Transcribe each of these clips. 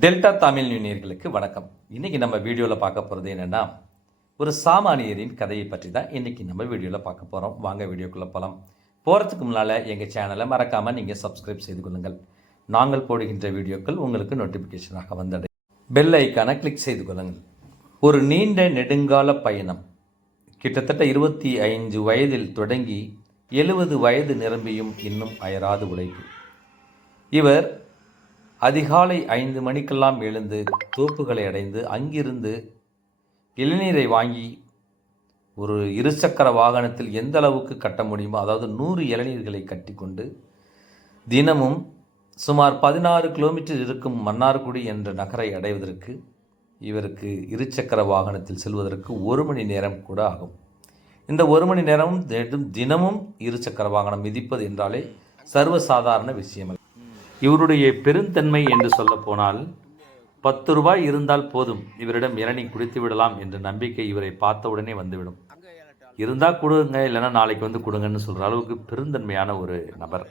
Delta Tamil நியூனியர்களுக்கு வணக்கம். இன்றைக்கி நம்ம வீடியோவில் பார்க்க போகிறது என்னென்னா ஒரு சாமானியரின் கதையை பற்றி தான் இன்றைக்கி நம்ம வீடியோவில் பார்க்க போகிறோம் வாங்க வீடியோக்குள்ளே போகலாம் போகிறதுக்கு முன்னால் எங்கள் சேனலை மறக்காமல் நீங்கள் சப்ஸ்கிரைப் செய்து கொள்ளுங்கள். நாங்கள் போடுகின்ற வீடியோக்கள் உங்களுக்கு நோட்டிஃபிகேஷனாக வந்தடை. பெல் ஐக்கானை கிளிக் செய்து கொள்ளுங்கள். ஒரு நீண்ட நெடுங்கால பயணம். கிட்டத்தட்ட இருபத்தி ஐந்து வயதில் தொடங்கி எழுபது வயது நிரம்பியும் இன்னும் அயராது உழைப்பு. இவர் அதிகாலை ஐந்து மணிக்கெல்லாம் எழுந்து தோப்புகளை அடைந்து அங்கிருந்து இளநீரை வாங்கி ஒரு இருசக்கர வாகனத்தில் எந்த அளவுக்கு கட்ட முடியுமோ அதாவது நூறு இளநீர்களை கட்டிக்கொண்டு தினமும் சுமார் பதினாறு கிலோமீட்டர் இருக்கும் மன்னார்குடி என்ற நகரை அடைவதற்கு இவருக்கு இருசக்கர வாகனத்தில் செல்வதற்கு ஒரு மணி நேரம் கூட ஆகும். இந்த ஒரு மணி நேரமும் தினமும் இருசக்கர வாகனம் மிதிப்பது என்றாலே சர்வசாதாரண விஷயம் இவருடைய பெருந்தன்மை என்று சொல்லப்போனால் பத்து ரூபாய் இருந்தால் போதும் இவரிடம் இளநீ குடித்து விடலாம் என்ற நம்பிக்கை இவரை பார்த்த உடனே வந்துவிடும். இருந்தால் கொடுங்க இல்லைன்னா நாளைக்கு வந்து கொடுங்கன்னு சொல்கிற அளவுக்கு பெருந்தன்மையான ஒரு நபர்.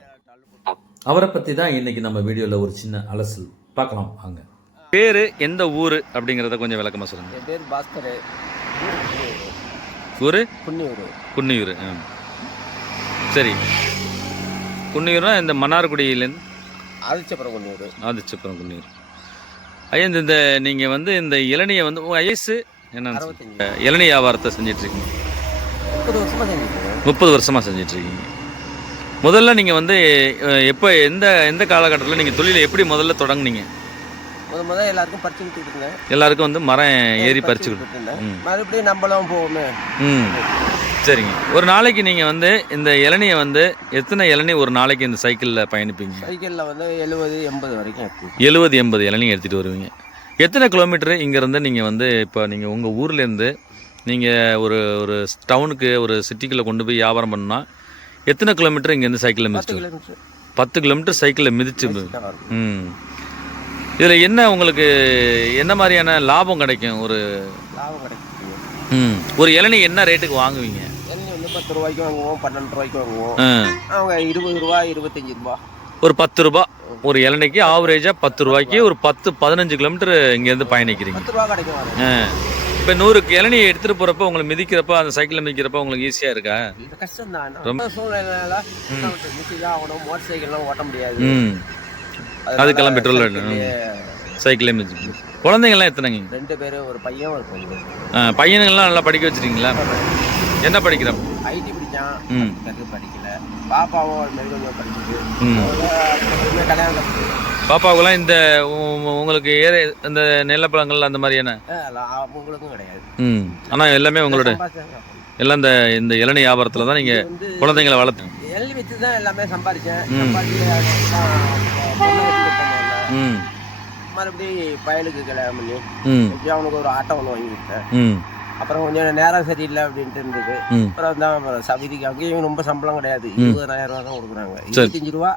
அவரை பற்றி தான் இன்னைக்கு நம்ம வீடியோவில் ஒரு சின்ன அலசல் பார்க்கலாம் வாங்க. பேர் எந்த ஊர் அப்படிங்கிறத கொஞ்சம் விளக்கமாக சொல்லுங்கள் என் பேர் பாஸ்கர். ஊர்? குன்னியூர். ஆ. சரி. குன்னியூர்னா இந்த மன்னார்குடியிலேருந்து ஆதிச்சபுரம் புண்ணியூர் ஆதிச்சப்புறம் குன்னியூர் ஐயா இந்த நீங்கள் வந்து இந்த இளநியை வந்து உங்கள் வயசு என்ன இளநீ வியாபாரத்தை செஞ்சுட்டு இருக்கீங்க முப்பது வருஷமா செஞ்சுருக்கேன் முப்பது வருஷமாக செஞ்சுட்டு இருக்கீங்க முதல்ல நீங்கள் வந்து எப்போ எந்த எந்த காலகட்டத்தில் நீங்கள் தொழிலை எப்படி முதல்ல தொடங்குனீங்க? முத முத எல்லாருக்கும் பறிச்சு விட்டுட்டு இருந்தேன். எல்லாருக்கும் வந்து மரம் ஏறி பறிச்சு ம். மறுபடியும் நம்மளும் போவோமே. ம். சரிங்க. ஒரு நாளைக்கு நீங்கள் வந்து இந்த இளநியை வந்து எத்தனை இளநீ ஒரு நாளைக்கு இந்த சைக்கிளில் பயணிப்பீங்க? சைக்கிளில் வந்து எழுபது எண்பது வரைக்கும் எழுபது எண்பது இளநீ எடுத்துகிட்டு வருவீங்க. எத்தனை கிலோமீட்டர் இங்கேருந்து நீங்கள் வந்து இப்போ நீங்கள் உங்கள் ஊர்லேருந்து நீங்கள் ஒரு ஒரு டவுனுக்கு ஒரு சிட்டிக்குள்ளே கொண்டு போய் வியாபாரம் பண்ணா எத்தனை கிலோமீட்டர் இங்கேருந்து சைக்கிளில் மிதிச்சு பத்து கிலோமீட்டர். சைக்கிளில் மிதிச்சு. ம். இதில் என்ன உங்களுக்கு என்ன மாதிரியான லாபம் கிடைக்கும்? ஒரு லாபம் கிடைக்கும். ம். ஒரு இளநீ என்ன ரேட்டுக்கு வாங்குவீங்க? எண்ணெய் வந்து பத்து ரூபாய்க்கு வாங்குவோம் பன்னெண்டு ரூபாய்க்கு வாங்குவோம். அவங்க இருபது ரூபா இருபத்தஞ்சி ரூபா. ஒரு பத்து ரூபா? ஒரு இளநிக்கு ஆவரேஜாக பத்து ரூபாய்க்கு ஒரு பத்து பதினஞ்சு கிலோமீட்டர் இங்கேருந்து பயணிக்கிறீங்க. பத்து ரூபா கிடைக்கும் இப்போ நூறு இளநீ எடுத்துகிட்டு போகிறப்ப உங்களுக்கு மிதிக்கிறப்ப அந்த சைக்கிளில் மிதிக்கிறப்ப உங்களுக்கு ஈஸியாக இருக்கா? கஷ்டம் தான் ரொம்ப ஆகணும் மோட்டர் சைக்கிள்லாம் ஓட்ட முடியாது. அதுக்கெல்லாம் petrol சைக்கிள்லயே சைக்கிளே மிதிச்சு குழந்தைங்கள்லாம் எத்தனைங்க? ரெண்டு பேர் ஒரு பையன் ஒரு பொண்ணு. பையனுங்கள்லாம் நல்லா படிக்க வச்சிருக்கீங்களா என்ன படிக்கிறான்? ஐடி படிச்சான். ம். படிக்கல. பாப்பாவும் அது மாதிரி கொஞ்சம் படிச்சது கல்யாணம் பாப்பாவுக்குலாம் இந்த உங்களுக்கு ஏற இந்த நெல்லப்பழங்கள் அந்த மாதிரியான அவங்களுக்கும் கிடையாது. ம். ஆனால் எல்லாமே உங்களோட. எல்லாம் இந்த இந்த இளநீ வியாபாரத்தில் தான் நீங்கள் குழந்தைங்களை வளர்த்து எள்ளி வச்சு தான் எல்லாமே சம்பாதிச்சேன் பொண்ணு கட்டி கொடுத்தேன் ம். மறுபடியும் பயலுக்கு கல்யாணம் பண்ணி ம். வச்சு அவனுக்கு ஒரு ஆட்டோ ஒன்று வாங்கி கொடுத்தேன். அப்புறம் கொஞ்சம் நேரம் சரியில்லை அப்படின்ட்டு இருந்தது. அப்புறம் தான் அப்புறம் சவிதிக்கு அங்கேயும் ரொம்ப சம்பளம் கிடையாது. இருபதாயிரம் ரூபா தான் கொடுக்குறாங்க. இருபத்தஞ்சு ரூபா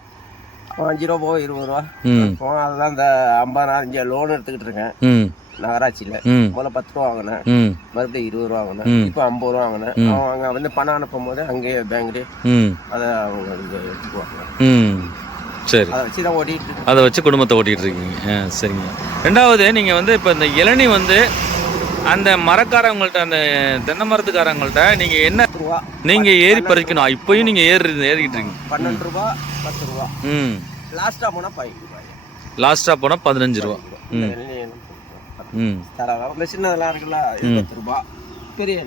அஞ்சு ரூபா போக இருபது ரூபா. இப்போ அதுதான் இந்த ஐம்பதாயிரம் லோன் எடுத்துக்கிட்டு இருக்கேன். நகராட்சியில். முதல்ல பத்து ரூபா வாங்கினேன். மறுபடியும் இருபது ரூபா வாங்கினேன். இப்போ ஐம்பது ரூபா வாங்கினேன். அவன் அங்கே வந்து பணம் அனுப்பும் போது அங்கேயே பேங்க்லேயே அதை அவங்க எடுத்துக்குவாங்க. சரி. அதை வச்சு தான். அதை வச்சு குடும்பத்தை ஓட்டிகிட்டு இருக்கீங்க. ஆ சரிங்க. ரெண்டாவது நீங்கள் வந்து இப்போ இந்த இளநீ வந்து அந்த மரக்காரவங்கள்ட்ட அந்த தென்னை மரத்துக்காரங்கள்ட்ட நீங்கள் என்ன ரூபா நீங்கள் ஏறி பறிக்கணும். இப்போயும் நீங்கள் ஏறி ஏறிக்கிட்டு இருக்கீங்க. பன்னெண்டு ரூபா பத்து ரூபா ம். லாஸ்ட்டாக போனால் பதினஞ்சு ரூபாய். லாஸ்ட்டாக போனால் பதினஞ்சு ரூபா. ம். இந்த சின்னதெல்லாம் இருக்குல்ல பத்து ரூபா. பெரிய.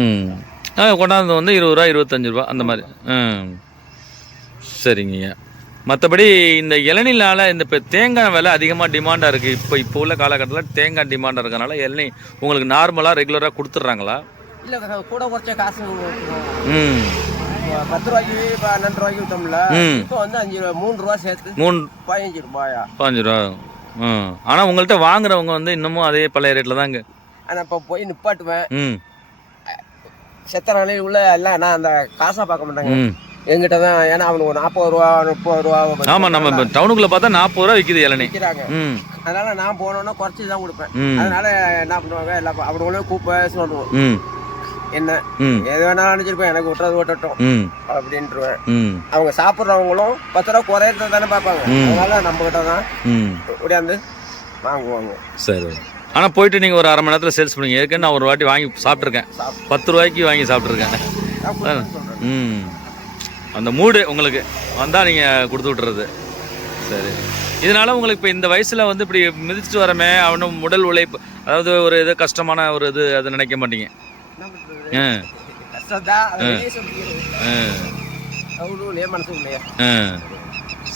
ம். கொண்டாந்து வந்து இருபது ரூபா இருபத்தஞ்சு ரூபா அந்த மாதிரி. ம். சரிங்கய்யா மற்றபடி இந்த இளநிலால் இந்த இப்போ தேங்காய் விலை அதிகமாக டிமாண்டாக இருக்குது இப்போ இப்போ உள்ள காலகட்டத்தில் தேங்காய் டிமாண்டாக இருக்கறனால இளநீ உங்களுக்கு நார்மலாக ரெகுலராக கொடுத்துட்றாங்களா? இல்ல கூட குறைச்ச காசு. ம். பத்து ரூபாய்க்கு பன்னெண்டு ரூபாய்க்கு விட்டோம்ல. இப்போ வந்து அஞ்சு ரூபா மூணு ரூபா சேர்த்து மூணு பதினஞ்சு ரூபாயா? பாஞ்சு ரூபா. ம் ஆனால் உங்கள்கிட்ட வாங்குறவங்க வந்து இன்னமும் அதே பழைய ரேட்டில் தாங்க. ஆனா இப்போ போய் நிப்பாட்டுவேன். ம். செத்த நாளையில் உள்ள எல்லாம் நான் அந்த காசா பார்க்க மாட்டாங்க. எங்கிட்ட தான் ஏன்னா அவனுக்கு ஒரு நாற்பது ரூபா முப்பது ரூபா ஆமாம் நம்ம டவுனுக்குள்ளே பார்த்தா நாற்பது ரூபா விற்கிது இளநீ. விற்கிறாங்க அதனால நான் போனோன்னா குறைச்சி தான் கொடுப்பேன். அதனால என்ன பண்ணுவாங்க எல்லாம் அவனுங்களே கூப்ப சொல்லுவோம். என்ன? எது வேணாலும் நினைச்சிருப்பேன் எனக்கு விட்டுறது விட்டட்டும். அப்படின்ட்டுருவேன் அவங்க சாப்பிட்றவங்களும் பத்து ரூபா குறையறத தானே பார்ப்பாங்க. அதனால நம்ம கிட்ட தான் ம். ஓடியாந்து வாங்குவாங்க. சரி ஆனால் போயிட்டு நீங்கள் ஒரு அரை மணி நேரத்தில் சேல்ஸ் பண்ணுங்க ஏற்கனவே நான் ஒரு வாட்டி வாங்கி சாப்பிட்ருக்கேன் பத்து ரூபாய்க்கு வாங்கி சாப்பிட்ருக்கேன் ம். அந்த மூடு உங்களுக்கு வந்தால் நீங்கள் கொடுத்து விட்டுறது. சரி. இதனால உங்களுக்கு இப்போ இந்த வயசில் வந்து இப்படி மிதிச்சுட்டு வரமே அவனும் உடல் உழைப்பு அதாவது ஒரு இது கஷ்டமான ஒரு இது அதை நினைக்க மாட்டீங்க.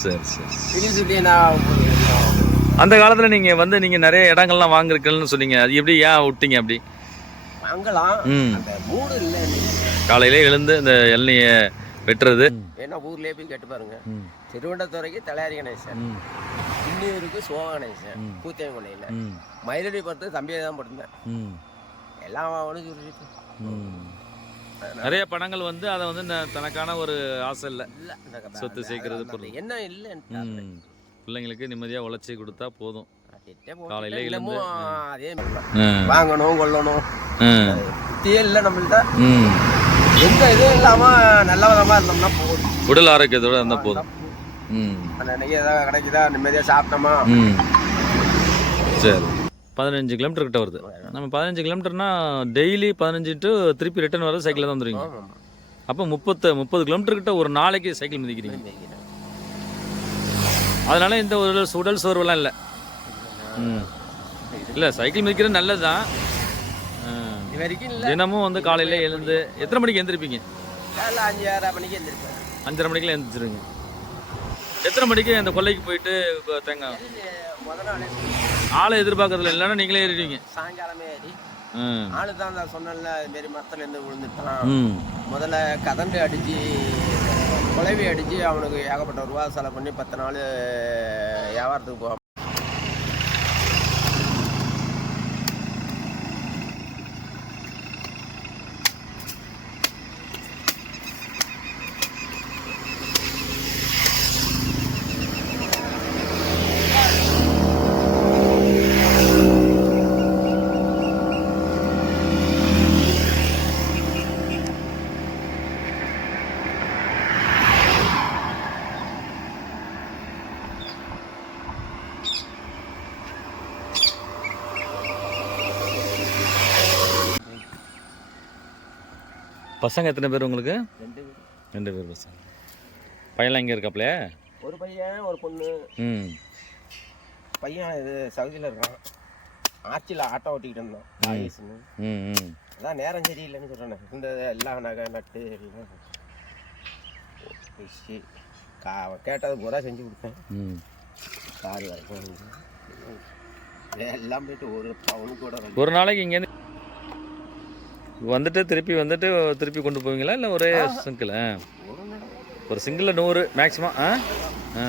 சரி சரி அந்த காலத்தில் நீங்கள் வந்து நீங்கள் நிறைய இடங்கள்லாம் வாங்கிருக்கீங்கன்னு சொன்னீங்க. அது எப்படி ஏன் விட்டீங்க அப்படி? வாங்கலாம். காலையிலே எழுந்து இந்த இளநியை வெட்டுறது. ஏன்னா ஊர்லயே போய் கேட்டு பாருங்க. ம். திருவண்ணத்துறைக்கு தலையாரி கணேசன். ம். இன்னூருக்கு சோக கணேசன் ம். பூத்தேங்கொண்டையில் ம். மயிலடி பார்த்து தம்பியை தான் போட்டிருந்தேன். எல்லாம் அவனு சொல்லிட்டு. நிறைய பணங்கள் வந்து அதை வந்து தனக்கான ஒரு ஆசை இல்லை. இல்ல சொத்து சேர்க்கறது. என்ன இல்லைன்னு ம். பிள்ளைங்களுக்கு நிம்மதியாக உழைச்சி கொடுத்தா போதும். காலையில எழுந்து, அதே. வாங்கணும் கொள்ளணும் புத்தியே இல்லை நம்மள்ட்ட. ம். எந்த இதுவும் இல்லாம நல்ல விதமா இருந்தோம்னா போதும். உடல் ஆரோக்கியத்தோட இருந்தால் போதும். ம். அந்த அன்னைக்கு ஏதாவது கிடைக்குதா? நிம்மதியா சாப்பிட்டோமா? ம். சரி. பதினஞ்சு கிலோமீட்டர் கிட்ட வருது. நம்ம பதினஞ்சு கிலோமீட்டர்னா டெய்லி பதினஞ்சு டு திருப்பி ரிட்டர்ன் வர சைக்கிளில் தான் வந்துருவீங்க. ஆமாம். அப்போ முப்பத்து முப்பது கிலோமீட்டர் கிட்ட ஒரு நாளைக்கு சைக்கிள் மிதிக்கிறீங்க. அதனால இந்த உடல் உடல் சோர்வெல்லாம் இல்லை. ம். இல்லை சைக்கிள் மிதிக்கிறது நல்லது தான் இது வரைக்கும் இல்ல. தினமும் வந்து காலையில் எழுந்து எத்தனை மணிக்கு எந்திரிப்பீங்க? காலைல அஞ்சு ஆறு மணிக்கு எந்திரிப்பேன். அஞ்சரை மணிக்கெல்லாம் எழுந்திரிச்சிருங்க எத்தனை மணிக்கு அந்த கொல்லைக்கு போயிட்டு கொ- தேங்காய்? முத நாளே ஆளை எதிர்பார்க்கறதுல இல்லைன்னா நீங்களே ஏறிடுவீங்க. சாயங்காலமே ஏறி ம் ஆளு தான் நான் சொன்னேன்ல இது மாரி மரத்துல இருந்து விழுந்துட்டான். ம். முதல்ல கதண்டு அடிச்சு குழவி அடிச்சு அவனுக்கு ஏகப்பட்ட ரூபா செலவு பண்ணி பத்து நாள் வியாபாரத்துக்கு போவான் பசங்க எத்தனை பேர் உங்களுக்கு? ரெண்டு பேரும். ரெண்டு பேர் பசங்க. பையன்லாம் இங்கே இருக்காப்லையே ஒரு பையன் ஒரு பொண்ணு. ம். பையன் இது சவுதியில் இருக்கான். ஆட்சியில் ஆட்டோ ஓட்டிக்கிட்டு இருந்தான். ஆயுஷ்னு ம் ம். அதான் நேரம் சரியில்லைன்னு சொல்கிறேன் இந்த எல்லா நகை நட்டு எல்லாம் கா கேட்டது பூரா செஞ்சு கொடுத்தேன். ம். கார் வரைக்கும். எல்லாம் போயிட்டு ஒரு பவுனுக்கு கூட. ஒரு நாளைக்கு இங்கேருந்து வந்துட்டு திருப்பி வந்துட்டு திருப்பி கொண்டு போவீங்களா? இல்லை ஒரே சிங்கிள் ஒரு சிங்கிளில் நூறு மேக்ஸிமம் ஆ? ஆ.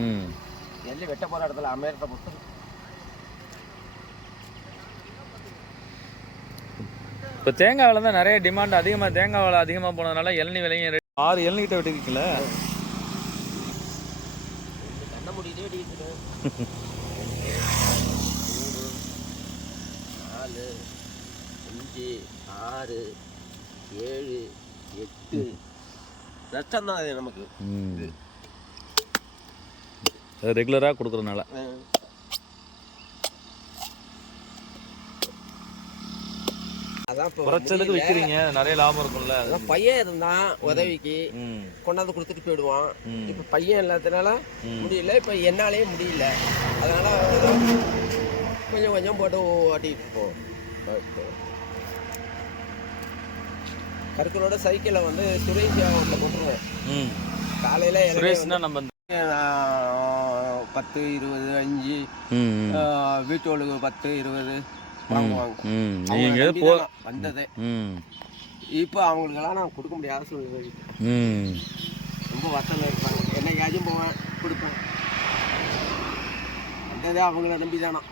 ம். எள்ளி வெட்ட போகிற இடத்துல அமெரிக்கா பொறுத்து இப்போ தேங்காய் விலை தான் நிறைய டிமாண்ட் அதிகமாக தேங்காய் விலை அதிகமாக போனதுனால இளநீ விலையும் ஆறு இளநீ கிட்ட வெட்டிருக்கீங்களா? கண்ண நாலு அஞ்சு ஆறு ஏழு எட்டு. நஷ்டம் தான் அது நமக்கு ரெகுலராக கொடுக்குறதுனால. குறைச்சலுக்கு விற்கிறீங்க நிறைய லாபம் இருக்கும்ல. அதான் பையன் இருந்தான் உதவிக்கு. கொண்டாந்து கொடுத்துட்டு போயிடுவான். இப்போ பையன் இல்லாததுனால. முடியல. இப்போ என்னாலே முடியல. அதனால கொஞ்சம் கொஞ்சம் போட்டு ஓட்டிட்டு போ கருக்கனோட சைக்கிளை வந்து சுரேஷ் அவன்கிட்ட ம். காலையில் சுரேஷ்னா நம்ம பத்து இருபது அஞ்சு வீட்டோளுக்கு பத்து இருபது வாங்குவாங்க. வந்ததே. இப்போ அவங்களுக்கெல்லாம் நான் கொடுக்க முடியாத சூழ்நிலை. ரொம்ப வசதியில் இருப்பாங்க. என்னைக்காச்சும் போவேன் கொடுப்பேன். வந்ததே அவங்கள நம்பி தானா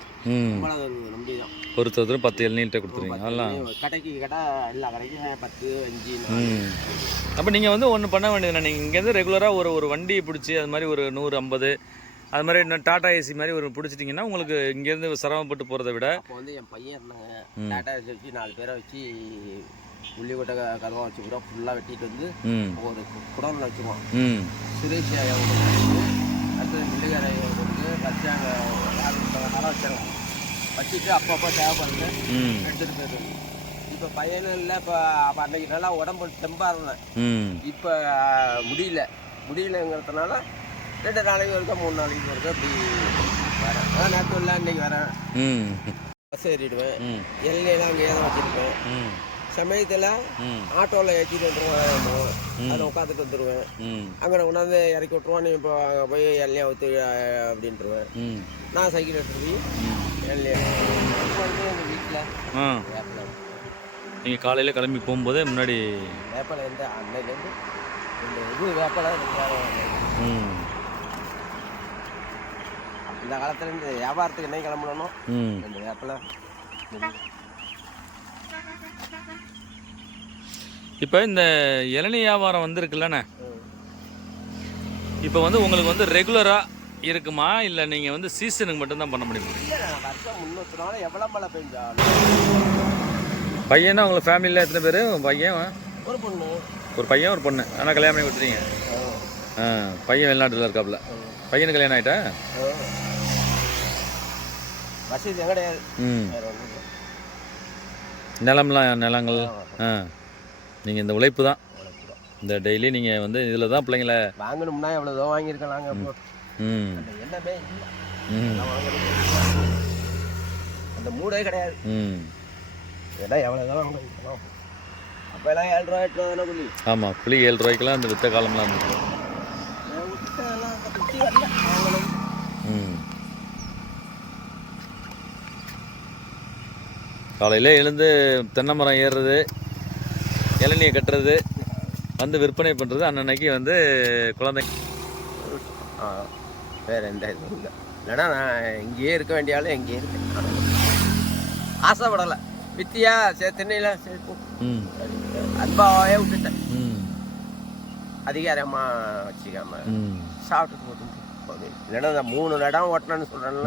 ஒருத்தர் பத்து இளநீர்கிட்ட கொடுத்துருவீங்க அதெல்லாம் கடைக்கு கடை எல்லா கடைக்கும் பத்து அஞ்சு ம். அப்போ நீங்கள் வந்து ஒன்று பண்ண வேண்டியது நீங்கள் இங்கேருந்து ரெகுலராக ஒரு ஒரு வண்டியை பிடிச்சி அது மாதிரி ஒரு நூறு ஐம்பது அது மாதிரி இன்னும் டாடா ஏசி மாதிரி ஒரு பிடிச்சிட்டிங்கன்னா உங்களுக்கு இங்கேருந்து சிரமப்பட்டு போகிறத விட அப்போ வந்து என் பையன் இருந்தாங்க. டாட்டா ஏசி வச்சு நாலு பேரை வச்சு உள்ளி கொட்டை க- கருவா வச்சு கூட ஃபுல்லாக வெட்டிட்டு வந்து ஒரு குடோனில் வச்சுருவோம் ம். சுரேஷ் ஐயா ஒன்று வச்சு அடுத்தது மில்லுகார ஐயா வந்து வச்சாங்க யார் நல்லா வச்சாங்க வச்சுட்டு அப்பப்போ தேவைப்படுது ம். எடுத்துகிட்டு போயிடுவோம் இப்போ பையனும் இல்லை இப்போ அன்னைக்கு நல்லா உடம்பு தெம்பாக இருந்தேன் இப்போ முடியல. முடியலங்கிறதுனால ரெண்டு நாளைக்கு ஒருக்கா மூணு நாளைக்கு ஒருக்கா இப்படி வரேன். அதான் நேற்று இல்லை அன்னைக்கு வரேன். ம். பஸ் ஏறிடுவேன். எல்லாம் அங்கேயே தான் வச்சுருப்பேன். சமயத்தில் ஆட்டோவில் ஏற்றிட்டு வந்துடுவேன் அதில் உட்காந்துட்டு வந்துடுவேன் அங்கே கொண்டாந்து இறக்கி விட்ருவான் நீ இப்போ அங்கே போய் எல்லையா ஊற்று அப்படின்ட்டுருவேன் நான் சைக்கிள் எடுத்துட்டு போய் எல்லையா எங்கள் வீட்டில் நீங்கள் காலையில் கிளம்பி போகும்போதே முன்னாடி வேப்பிலை இருந்து அன்னையிலேருந்து இந்த இது வேப்பிலை இந்த காலத்துல இருந்து வியாபாரத்துக்கு என்ன கிளம்பணும் இந்த வேப்பிலை இப்போ இந்த இளநீ வியாபாரம் வந்திருக்குல்லண்ணே. இப்போ வந்து உங்களுக்கு வந்து ரெகுலராக இருக்குமா? இல்லை நீங்கள் வந்து சீசனுக்கு மட்டும்தான் பண்ண முடியுமா? பையனா உங்கள் ஃபேமிலியில் எத்தனை பேர்? பையன் ஒரு பொண்ணு. ஒரு பையன் ஒரு பொண்ணு. ஆனால் கல்யாணம் பண்ணி கொடுத்துட்டீங்க. ஆ. பையன் வெளிநாட்டில் இருக்காப்புல பையனுக்கு கல்யாணம் ஆகிட்டா வசதி கிடையாது. ம். நிலம்லாம் நிலங்கள் ஆ. நீங்கள் இந்த உழைப்பு தான். இந்த டெய்லி நீங்கள் வந்து இதில் தான் பிள்ளைங்கள வாங்கணும்னா எவ்வளோ வாங்கியிருக்கலாங்க ம். அந்த எண்ணமே இல்லை. ம். நான் வாங்குறது. அந்த மூடே கிடையாது. ம். ஏன்னா எவ்வளோ தான் வாங்கிக்கலாம் அப்போ எல்லாம் ஏழு ரூபா எட்டு ரூபா தானே புள்ளி? ஆமாம் புளி ஏழு ரூபாய்க்கெல்லாம் அந்த வித்த காலம்லாம் இருந்துச்சு. காலையில் எழுந்து தென்னை மரம் ஏறுறது. இளநியை கட்டுறது வந்து விற்பனை பண்ணுறது அன்னன்னைக்கு வந்து குழந்தை வேற எந்த இதுவும் இல்லை. இல்லைன்னா நான் இங்கேயே இருக்க வேண்டிய ஆளு எங்கேயே இருக்கேன். ஆசைப்படலை. வித்தியா சரி திண்ணையில் சரி அன்பாவே விட்டுட்டேன். அதிகாரமாக வச்சுக்காம சாப்பிட்டு போட்டு இல்லைன்னா இந்த மூணு இடம் ஓட்டினேன்னு சொல்கிறேன்ல